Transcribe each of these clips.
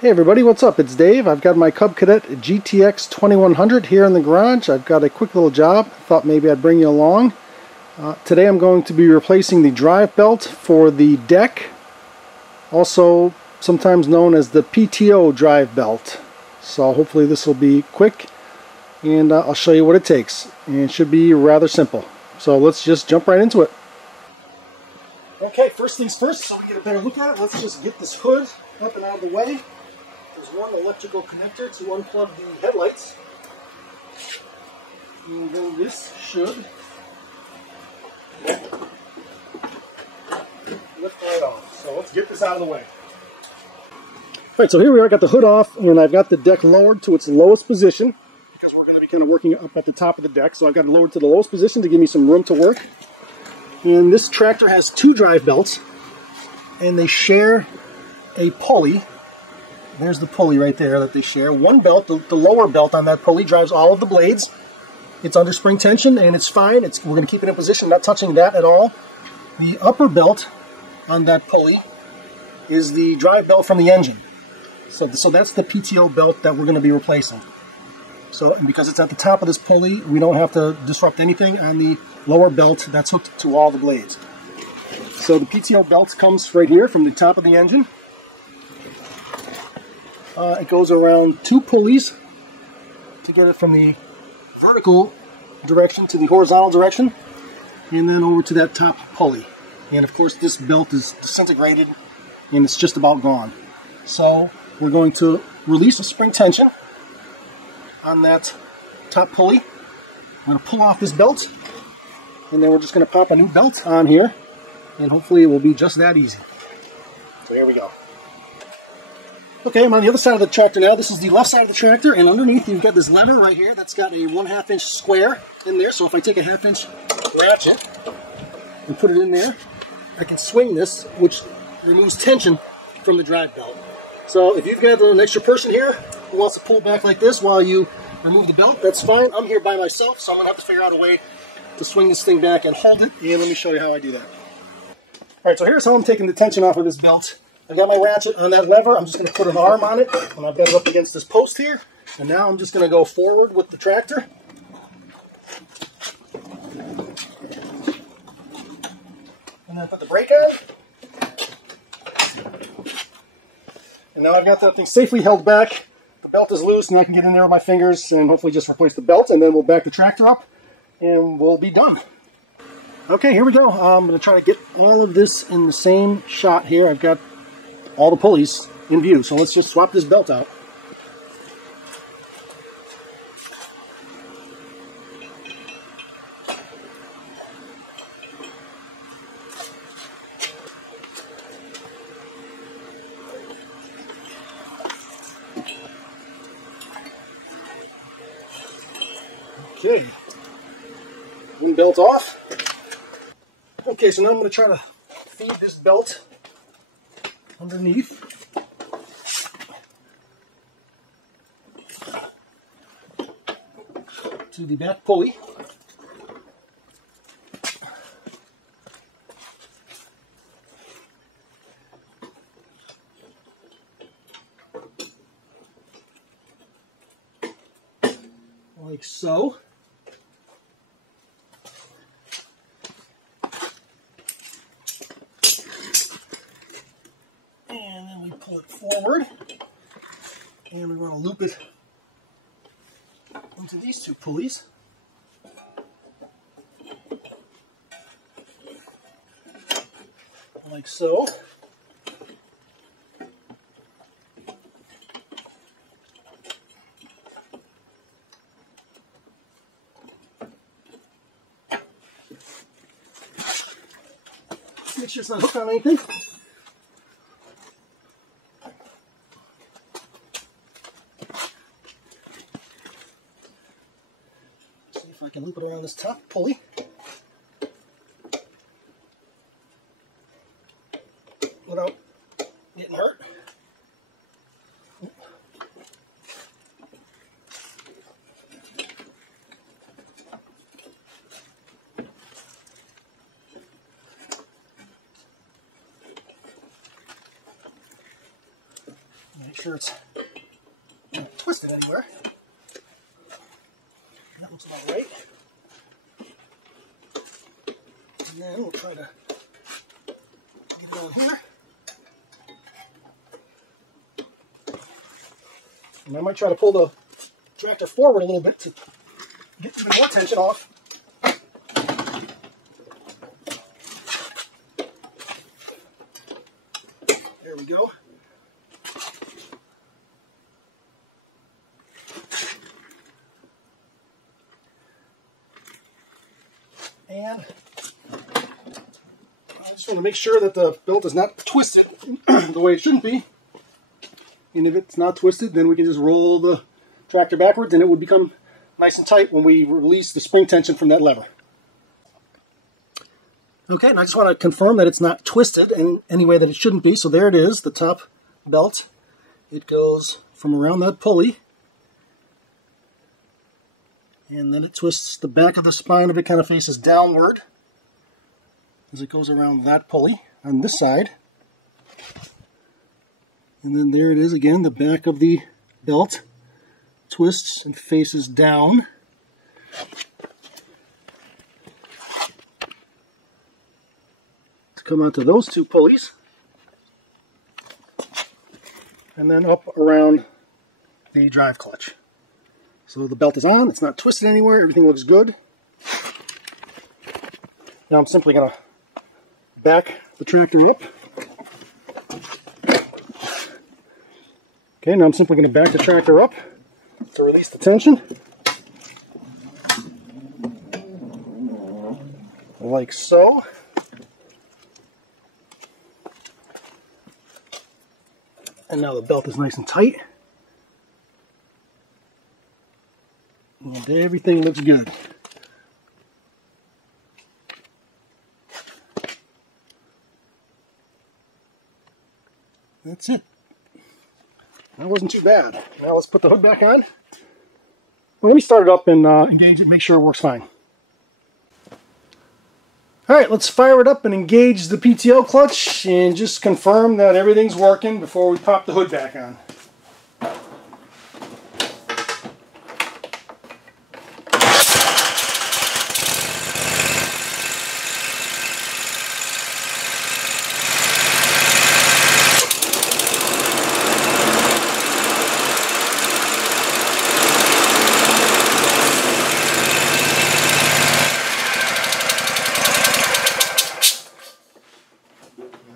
Hey everybody, what's up? It's Dave. I've got my Cub Cadet GTX 2100 here in the garage. I've got a quick little job. Thought maybe I'd bring you along. Today I'm going to be replacing the drive belt for the deck, also sometimes known as the PTO drive belt. So hopefully this will be quick and I'll show you what it takes. And it should be rather simple. So let's just jump right into it. Okay, first things first, so we get a better look at it, let's just get this hood up and out of the way. There's one electrical connector to unplug the headlights. And then this should lift right off. So let's get this out of the way. Alright, so here we are, got the hood off, and I've got the deck lowered to its lowest position, because we're going to be kind of working up at the top of the deck. So I've got it lowered to the lowest position to give me some room to work. And this tractor has two drive belts, and they share a pulley. There's the pulley right there that they share. One belt, the lower belt on that pulley, drives all of the blades. It's under spring tension and it's fine. We're going to keep it in position, not touching that at all. The upper belt on that pulley is the drive belt from the engine. So that's the PTO belt that we're going to be replacing. So because it's at the top of this pulley, we don't have to disrupt anything on the lower belt that's hooked to all the blades. So the PTO belt comes right here from the top of the engine. It goes around two pulleys to get it from the vertical direction to the horizontal direction, and then over to that top pulley. And of course this belt is disintegrated and it's just about gone. So we're going to release the spring tension on that top pulley. I'm going to pull off this belt, and then we're just going to pop a new belt on here, and hopefully it will be just that easy. So here we go. Okay, I'm on the other side of the tractor now. This is the left side of the tractor, and underneath you've got this lever right here that's got a 1/2 inch square in there. So if I take a 1/2 inch ratchet and put it in there, I can swing this, which removes tension from the drive belt. So if you've got an extra person here who wants to pull back like this while you remove the belt, that's fine. I'm here by myself, so I'm going to have to figure out a way to swing this thing back and hold it. And let me show you how I do that. Alright, so here's how I'm taking the tension off of this belt. I've got my ratchet on that lever. I'm just going to put an arm on it, and I've got it up against this post here. And now I'm just going to go forward with the tractor. And then put the brake on. And now I've got that thing safely held back. The belt is loose, and I can get in there with my fingers and hopefully just replace the belt, and then we'll back the tractor up, and we'll be done. Okay, here we go. I'm going to try to get all of this in the same shot here. I've got all the pulleys in view, so let's just swap this belt out. Okay, one belt off. Okay, so now I'm going to try to feed this belt underneath. To the back pulley. Like so. And then we pull it forward, and we're going to loop it into these two pulleys. Like so. Make sure it's not hooked on anything. See if I can loop it around this top pulley. Without getting hurt. Make sure it's not twisted anywhere. That looks about right. And then we'll try to get it on here. And I might try to pull the tractor forward a little bit to get even more tension off. There we go. And I just want to make sure that the belt is not twisted the way it shouldn't be. And if it's not twisted, then we can just roll the tractor backwards and it would become nice and tight when we release the spring tension from that lever. Okay, and I just want to confirm that it's not twisted in any way that it shouldn't be. So there it is, the top belt. It goes from around that pulley. And then it twists the back of the spine of it, kind of faces downward as it goes around that pulley on this side. And then there it is again, the back of the belt twists and faces down. To come onto those two pulleys. And then up around the drive clutch. So the belt is on, it's not twisted anywhere, everything looks good. Now I'm simply going to back the tractor up. Okay, now I'm simply going to back the tractor up to release the tension. Like so. And now the belt is nice and tight. And everything looks good. That's it. That wasn't too bad. Now let's put the hood back on. Well, let me start it up and engage it, make sure it works fine. Alright, let's fire it up and engage the PTO clutch and just confirm that everything's working before we pop the hood back on.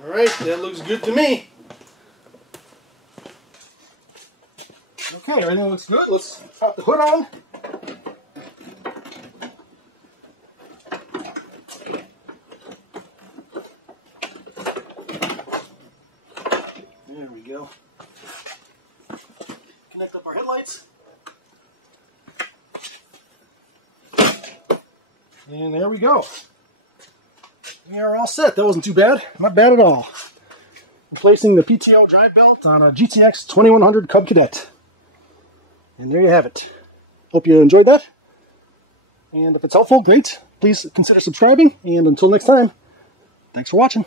Alright, that looks good to me. Okay, everything looks good. Let's pop the hood on. There we go. Connect up our headlights. And there we go. We are all set. That wasn't too bad. Not bad at all. Replacing the PTO drive belt on a GTX 2100 Cub Cadet. And there you have it. Hope you enjoyed that. And if it's helpful, great. Please consider subscribing. And until next time, thanks for watching.